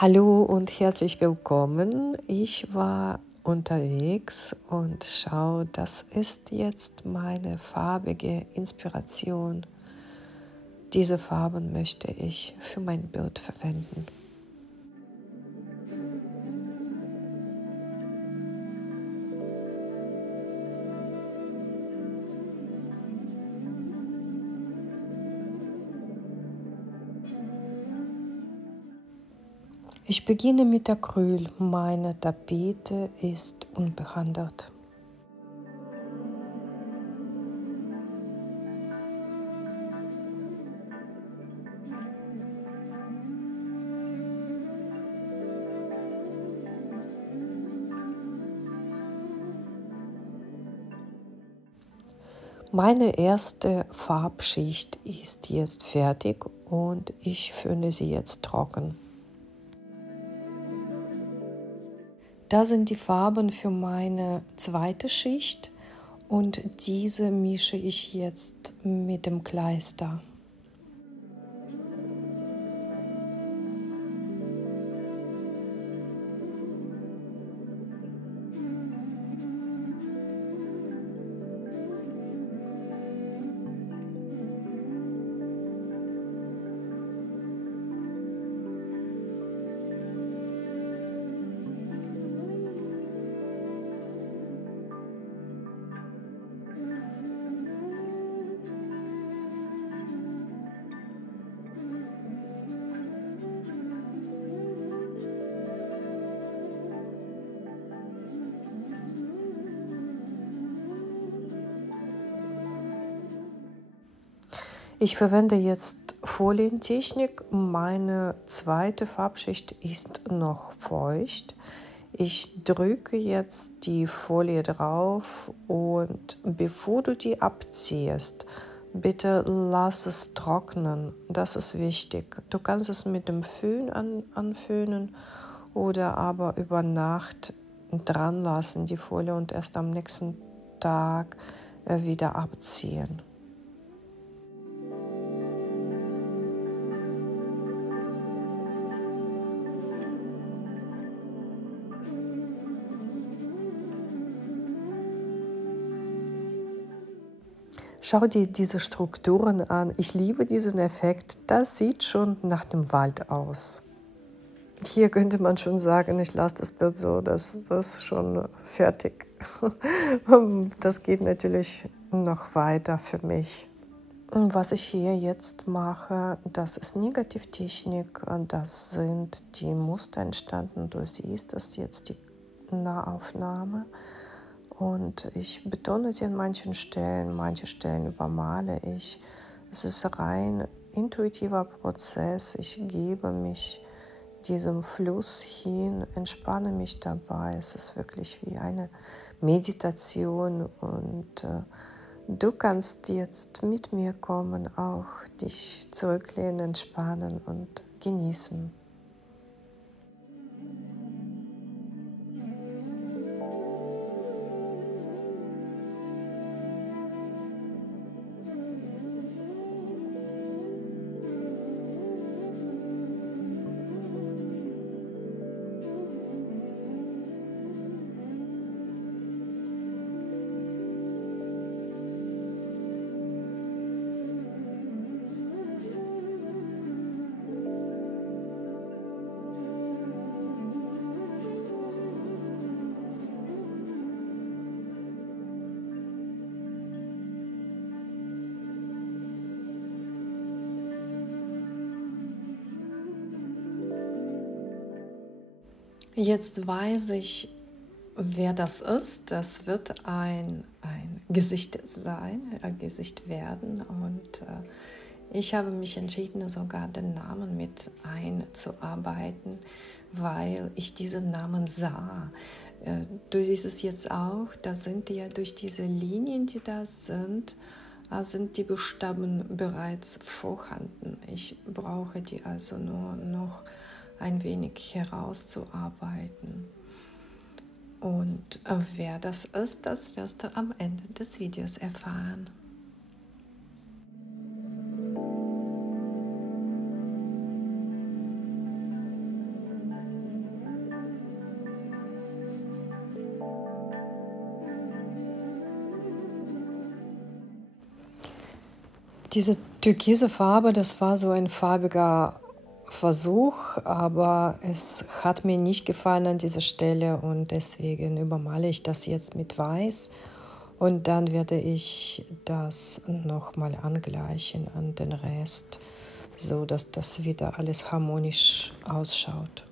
Hallo und herzlich willkommen. Ich war unterwegs und schau, das ist jetzt meine farbige Inspiration. Diese Farben möchte ich für mein Bild verwenden. Ich beginne mit Acryl. Meine Tapete ist unbehandelt. Meine erste Farbschicht ist jetzt fertig und ich föhne sie jetzt trocken. Da sind die Farben für meine zweite Schicht und diese mische ich jetzt mit dem Kleister. Ich verwende jetzt Folientechnik. Meine zweite Farbschicht ist noch feucht. Ich drücke jetzt die Folie drauf und bevor du die abziehst, bitte lass es trocknen. Das ist wichtig. Du kannst es mit dem Föhn anföhnen oder aber über Nacht dran lassen, die Folie, und erst am nächsten Tag wieder abziehen. Schau dir diese Strukturen an. Ich liebe diesen Effekt. Das sieht schon nach dem Wald aus. Hier könnte man schon sagen, ich lasse das Bild so, das ist schon fertig. Das geht natürlich noch weiter für mich. Was ich hier jetzt mache, das ist Negativtechnik. Das sind die Muster entstanden. Du siehst, das ist jetzt die Nahaufnahme. Und ich betone sie an manchen Stellen, manche Stellen übermale ich. Es ist rein intuitiver Prozess. Ich gebe mich diesem Fluss hin, entspanne mich dabei. Es ist wirklich wie eine Meditation und du kannst jetzt mit mir kommen, auch dich zurücklehnen, entspannen und genießen. Jetzt weiß ich, wer das ist. Das wird ein Gesicht sein, ein Gesicht werden. Und ich habe mich entschieden, sogar den Namen mit einzuarbeiten, weil ich diesen Namen sah. Du siehst es jetzt auch, da sind ja durch diese Linien, die da sind die Buchstaben bereits vorhanden. Ich brauche die also nur noch ein wenig herauszuarbeiten. Und wer das ist, das wirst du am Ende des Videos erfahren. Diese türkise Farbe, das war so ein farbiger Versuch, aber es hat mir nicht gefallen an dieser Stelle und deswegen übermale ich das jetzt mit Weiß und dann werde ich das nochmal angleichen an den Rest, so dass das wieder alles harmonisch ausschaut.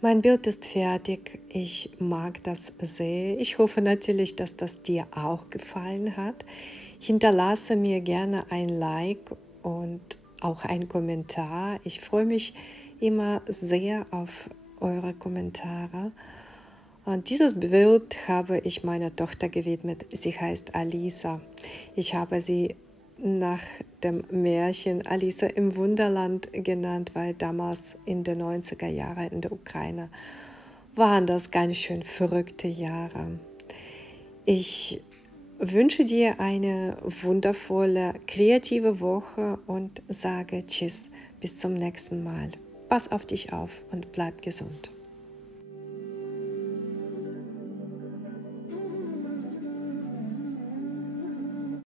Mein Bild ist fertig. Ich mag das sehr. Ich hoffe natürlich, dass das dir auch gefallen hat. Hinterlasse mir gerne ein Like und auch einen Kommentar. Ich freue mich immer sehr auf eure Kommentare. Und dieses Bild habe ich meiner Tochter gewidmet. Sie heißt Alisa. Ich habe sie nach dem Märchen Alisa im Wunderland genannt, weil damals in den 90er Jahren in der Ukraine waren das ganz schön verrückte Jahre. Ich wünsche dir eine wundervolle, kreative Woche und sage Tschüss, bis zum nächsten Mal. Pass auf dich auf und bleib gesund.